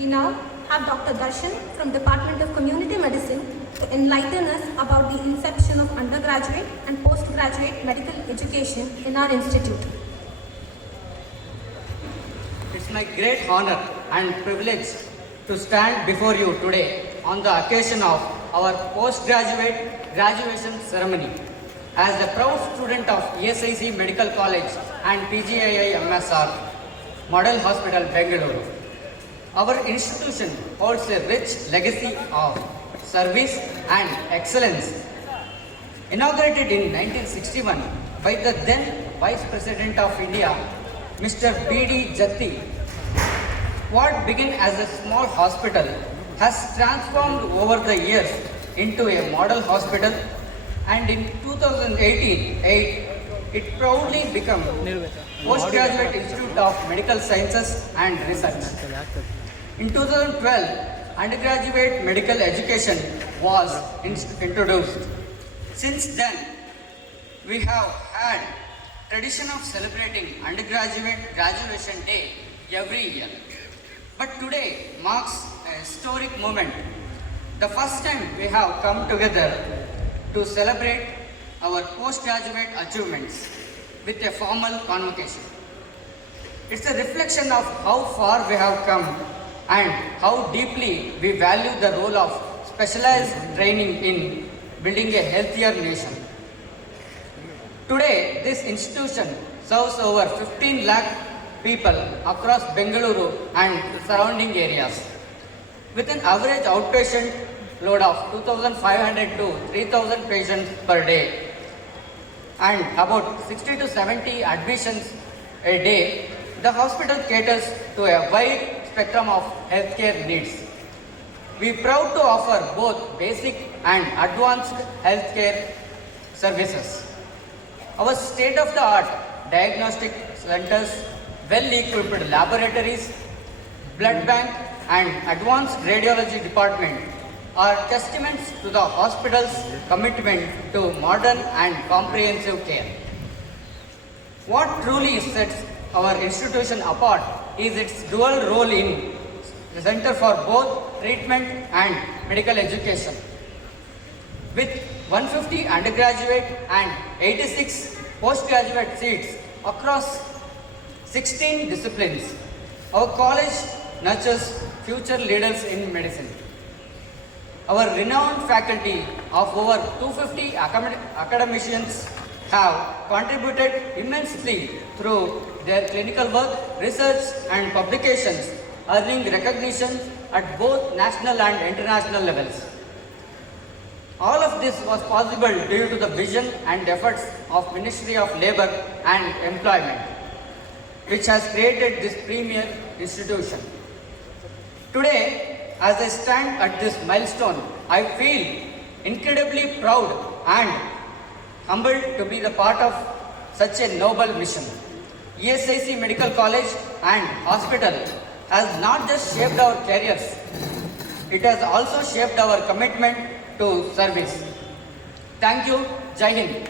We now have Dr. Darshan from Department of Community Medicine to enlighten us about the inception of undergraduate and postgraduate medical education in our institute. It's my great honor and privilege to stand before you today on the occasion of our postgraduate graduation ceremony. As a proud student of ESIC Medical College and PGII MSR, Model Hospital, Bengaluru, our institution holds a rich legacy of service and excellence. Inaugurated in 1961 by the then Vice President of India, Mr. B.D. Jatti, what began as a small hospital has transformed over the years into a model hospital, and in 2018, it proudly became Postgraduate Institute of Medical Sciences and Research. In 2012, undergraduate medical education was introduced. Since then, we have had tradition of celebrating undergraduate graduation day every year. But today marks a historic moment. The first time we have come together to celebrate our postgraduate achievements with a formal convocation. It's a reflection of how far we have come and how deeply we value the role of specialized training in building a healthier nation. Today, this institution serves over 15 lakh people across Bengaluru and surrounding areas, with an average outpatient load of 2,500 to 3,000 patients per day and about 60 to 70 admissions a day. The hospital caters to a wide spectrum of healthcare needs. We are proud to offer both basic and advanced healthcare services. Our state-of-the-art diagnostic centers, well-equipped laboratories, blood bank and advanced radiology department are testaments to the hospital's commitment to modern and comprehensive care. What truly sets our institution apart is its dual role in the Center for both treatment and medical education. With 150 undergraduate and 86 postgraduate seats across 16 disciplines, our college nurtures future leaders in medicine. Our renowned faculty of over 250 academicians have contributed immensely through their clinical work, research and publications, earning recognition at both national and international levels. All of this was possible due to the vision and efforts of Ministry of Labour and Employment, which has created this premier institution. Today, as I stand at this milestone, I feel incredibly proud and humbled to be the part of such a noble mission. ESIC Medical College and Hospital has not just shaped our careers, it has also shaped our commitment to service. Thank you. Jai Hind.